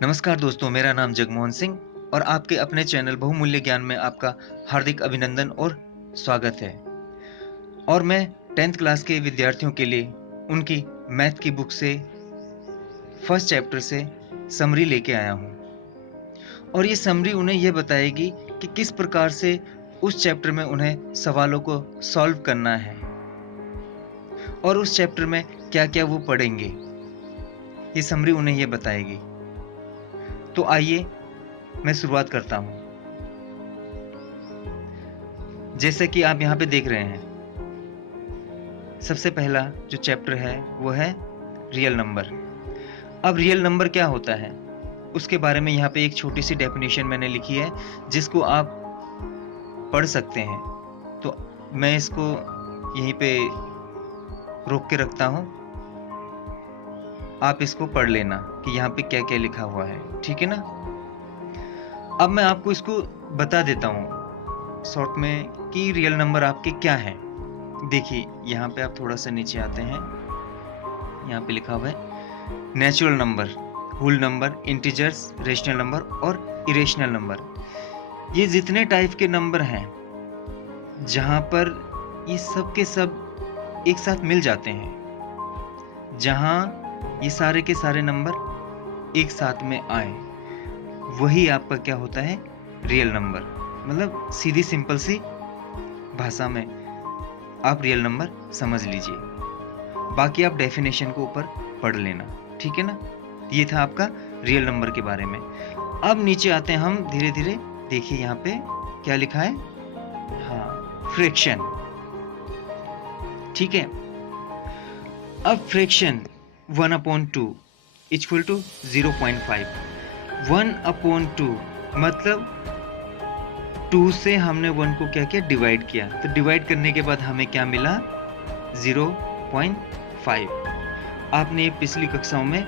नमस्कार दोस्तों, मेरा नाम जगमोहन सिंह और आपके अपने चैनल बहुमूल्य ज्ञान में आपका हार्दिक अभिनंदन और स्वागत है। और मैं 10th क्लास के विद्यार्थियों के लिए उनकी मैथ की बुक से फर्स्ट चैप्टर से समरी लेके आया हूँ। और ये समरी उन्हें यह बताएगी कि किस प्रकार से उस चैप्टर में उन्हें सवालों को सॉल्व करना है और उस चैप्टर में क्या-क्या वो पढ़ेंगे। ये समरी उन्हें ये बताएगी। तो आइए मैं शुरुआत करता हूँ। जैसे कि आप यहाँ पे देख रहे हैं, सबसे पहला जो चैप्टर है वो है रियल नंबर। अब रियल नंबर क्या होता है उसके बारे में यहाँ पे एक छोटी सी डेफिनेशन मैंने लिखी है जिसको आप पढ़ सकते हैं। तो मैं इसको यहीं पे रोक के रखता हूँ, आप इसको पढ़ लेना कि यहाँ पे क्या क्या लिखा हुआ है, ठीक है ना। अब मैं आपको इसको बता देता हूँ शॉर्ट में कि रियल नंबर आपके क्या हैं। देखिए यहाँ पे आप थोड़ा सा नीचे आते हैं, यहाँ पे लिखा हुआ है natural number, whole number, integers, rational number और इरेशनल नंबर। ये जितने टाइप के नंबर हैं जहाँ पर ये सब के सब एक साथ मिल जाते हैं, जहाँ ये सारे के सारे नंबर एक साथ में आए, वही आपका क्या होता है रियल नंबर। मतलब सीधी सिंपल सी भाषा में आप रियल नंबर समझ लीजिए। बाकी आप डेफिनेशन को ऊपर पढ़ लेना, ठीक है ना। ये था आपका रियल नंबर के बारे में। अब नीचे आते हैं हम धीरे धीरे। देखिए यहाँ पे क्या लिखा है, हाँ फ्रैक्शन, ठीक है। अब फ्रैक्शन 1/2 इक्वल टू 0.5। 1/2 मतलब 2 से हमने 1 को क्या किया, डिवाइड किया। तो डिवाइड करने के बाद हमें क्या मिला, 0.5। आपने ये पिछली कक्षाओं में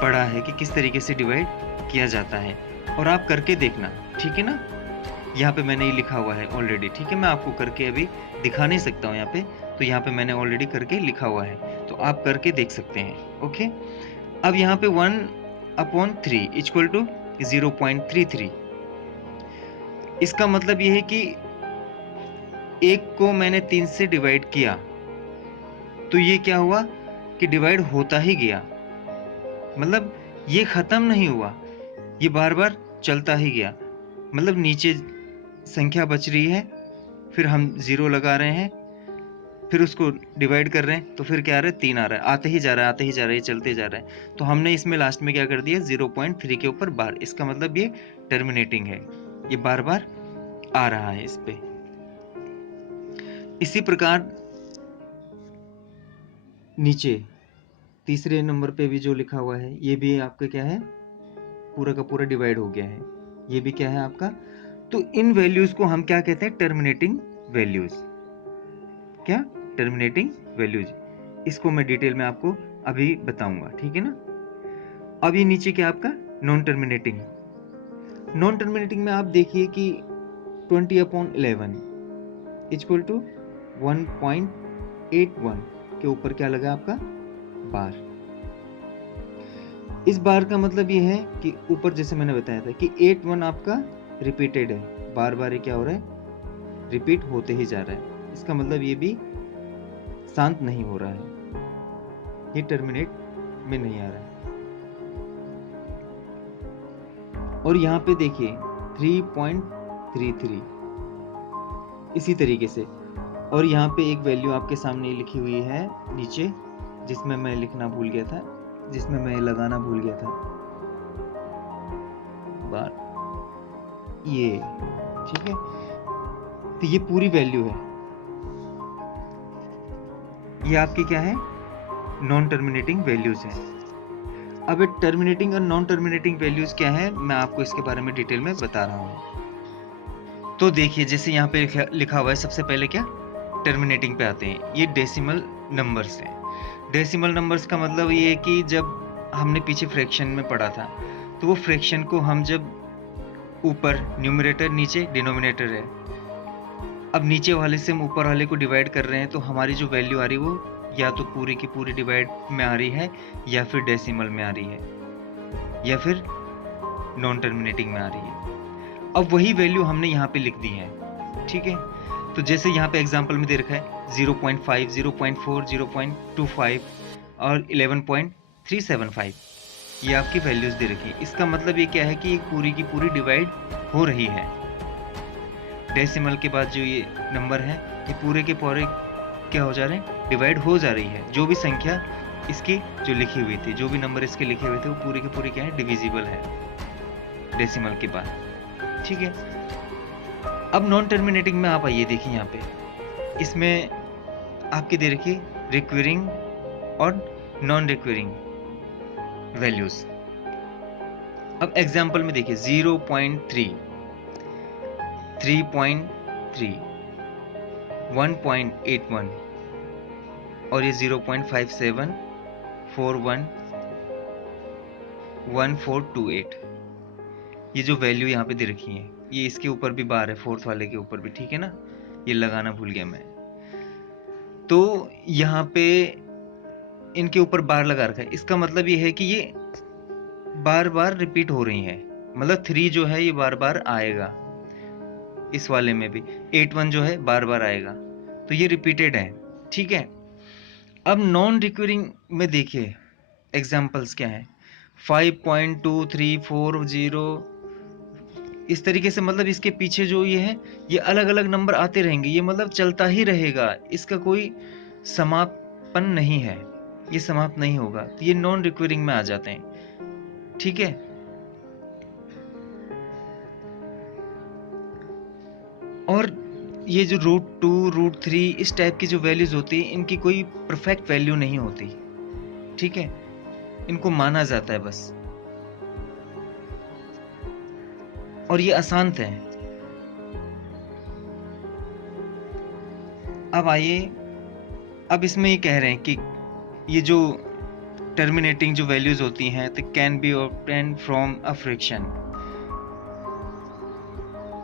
पढ़ा है कि किस तरीके से डिवाइड किया जाता है, और आप करके देखना, ठीक है ना। यहाँ पे मैंने ये लिखा हुआ है ऑलरेडी, ठीक है। मैं आपको करके अभी दिखा नहीं सकता हूँ यहाँ पे, तो यहाँ पे मैंने ऑलरेडी करके लिखा हुआ है, तो आप करके देख सकते हैं, ओके। अब यहाँ पे 1/3 इक्वल टू 0.33। इसका मतलब ये है कि 1 को मैंने 3 से डिवाइड किया तो ये क्या हुआ कि डिवाइड होता ही गया। मतलब ये खत्म नहीं हुआ, ये बार बार चलता ही गया। मतलब नीचे संख्या बच रही है, फिर हम 0 लगा रहे हैं, फिर उसको डिवाइड कर रहे हैं, तो फिर क्या आ रहा है, 3 आ रहा है, आते ही जा रहा है, आते ही जा रहा है, ये चलते जा रहा है। तो हमने इसमें लास्ट में क्या कर दिया, 0.3 के ऊपर बार। इसका मतलब ये टर्मिनेटिंग है, ये बार बार आ रहा है इस पे। इसी प्रकार नीचे तीसरे नंबर पे भी जो लिखा हुआ है, ये भी आपका क्या है, पूरा का पूरा डिवाइड हो गया है। ये भी क्या है आपका, तो इन वैल्यूज को हम क्या कहते हैं, टर्मिनेटिंग वैल्यूज। क्या, टर्मिनेटिंग वैल्यूज। इसको मैं डिटेल में आपको अभी बताऊंगा, ठीक है ना। अब ये नीचे क्या आपका नॉन टर्मिनेटिंग। नॉन टर्मिनेटिंग में आप देखिए कि 20/11 इक्वल टू 1.81 के ऊपर क्या लगा आपका, बार। इस बार का मतलब ये है कि ऊपर जैसे मैंने बताया था कि 81 आपका रिपीटेड है, बार बार ये क्या हो रहा है, रिपीट होते ही जा रहा है। इसका मतलब ये भी शांत नहीं हो रहा है, ये टर्मिनेट में नहीं आ रहा है। और यहाँ पे देखिए 3.33 इसी तरीके से। और यहाँ पे एक वैल्यू आपके सामने लिखी हुई है नीचे, जिसमें मैं लिखना भूल गया था, जिसमें मैं लगाना भूल गया था बार, ये, ठीक है। तो ये पूरी वैल्यू है, ये आपकी क्या है, नॉन टर्मिनेटिंग वैल्यूज है। अब टर्मिनेटिंग और नॉन टर्मिनेटिंग वैल्यूज क्या है, मैं आपको इसके बारे में डिटेल में बता रहा हूँ। तो देखिए जैसे यहाँ पे लिखा हुआ है, सबसे पहले क्या, टर्मिनेटिंग पे आते हैं। ये डेसिमल नंबर्स हैं। डेसिमल नंबर्स का मतलब ये है कि जब हमने पीछे फ्रैक्शन में पढ़ा था, तो वो फ्रैक्शन को हम जब ऊपर न्यूमरेटर, नीचे डिनोमिनेटर है, अब नीचे वाले से हम ऊपर वाले को डिवाइड कर रहे हैं, तो हमारी जो वैल्यू आ रही है वो या तो पूरी की पूरी डिवाइड में आ रही है या फिर डेसिमल में आ रही है। या फिर नॉन टर्मिनेटिंग में आ रही है। अब वही वैल्यू हमने यहाँ पे लिख दी है, ठीक है। तो जैसे यहाँ पे एग्जांपल में दे रखा है 0.5, 0.4, 0.25 और 11.375, ये आपकी वैल्यूज दे रखी है। इसका मतलब ये क्या है कि ये पूरी की पूरी डिवाइड हो रही है। डेसिमल के बाद जो ये नंबर है ये पूरे के पूरे क्या हो जा रहे हैं, डिवाइड हो जा रही है। जो भी संख्या इसकी जो लिखी हुई थी, जो भी नंबर इसके लिखे हुए थे, वो पूरे के पूरे क्या है, डिविजिबल है डेसिमल के बाद, ठीक है। अब नॉन टर्मिनेटिंग में आप आइए, देखिए यहाँ पे इसमें आपके दे रखी रिक्वेरिंग और नॉन रिक्वेरिंग वैल्यूज। अब एग्जांपल में देखिए 0.3, 3.3, 1.81 और ये 0.57, 41, 1428, ये जो वैल्यू यहाँ पे दे रखी है, ये इसके ऊपर भी बार है, फोर्थ वाले के ऊपर भी, ठीक है ना। ये लगाना भूल गया मैं। तो यहाँ पे इनके ऊपर बार लगा रखा है। इसका मतलब ये है कि ये बार बार रिपीट हो रही है, मतलब 3 जो है ये बार बार आएगा, इस वाले में भी 81 जो है बार बार आएगा, तो ये रिपीटेड है, ठीक है। अब नॉन रिक्वेरिंग में देखिए एग्जांपल्स क्या है, 5.2340, इस तरीके से, मतलब इसके पीछे जो ये है ये अलग अलग नंबर आते रहेंगे, ये मतलब चलता ही रहेगा, इसका कोई समापन नहीं है, ये समाप्त नहीं होगा। तो ये नॉन रिक्वेरिंग में आ जाते हैं, ठीक है। और ये जो √2, √3 इस टाइप की जो वैल्यूज होती है, इनकी कोई परफेक्ट वैल्यू नहीं होती, ठीक है, इनको माना जाता है बस, और ये आसान है। अब आइए, अब इसमें ये कह रहे हैं कि ये जो टर्मिनेटिंग जो वैल्यूज होती हैं, तो can be obtained from a fraction.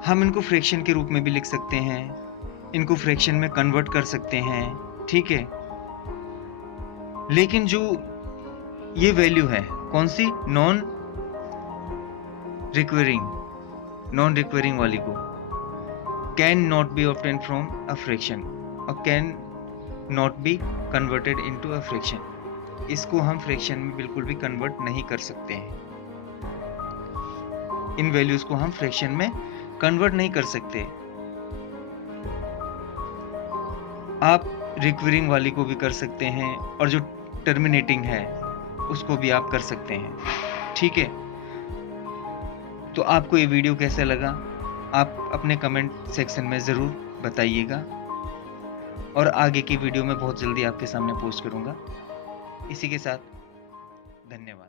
हम इनको फ्रैक्शन के रूप में भी लिख सकते हैं, इनको फ्रैक्शन में कन्वर्ट कर सकते हैं, ठीक है। लेकिन जो ये वैल्यू है कौन सी, नॉन रिक्वेरिंग वाली को, cannot be obtained from a fraction और cannot be converted into a fraction, इसको हम फ्रैक्शन में बिल्कुल भी कन्वर्ट नहीं कर सकते हैं। इन वैल्यूज को हम फ्रैक्शन में कन्वर्ट नहीं कर सकते। आप रिक्वेरिंग वाली को भी कर सकते हैं और जो टर्मिनेटिंग है उसको भी आप कर सकते हैं, ठीक है। तो आपको ये वीडियो कैसा लगा, आप अपने कमेंट सेक्शन में ज़रूर बताइएगा, और आगे की वीडियो मैं बहुत जल्दी आपके सामने पोस्ट करूंगा। इसी के साथ धन्यवाद।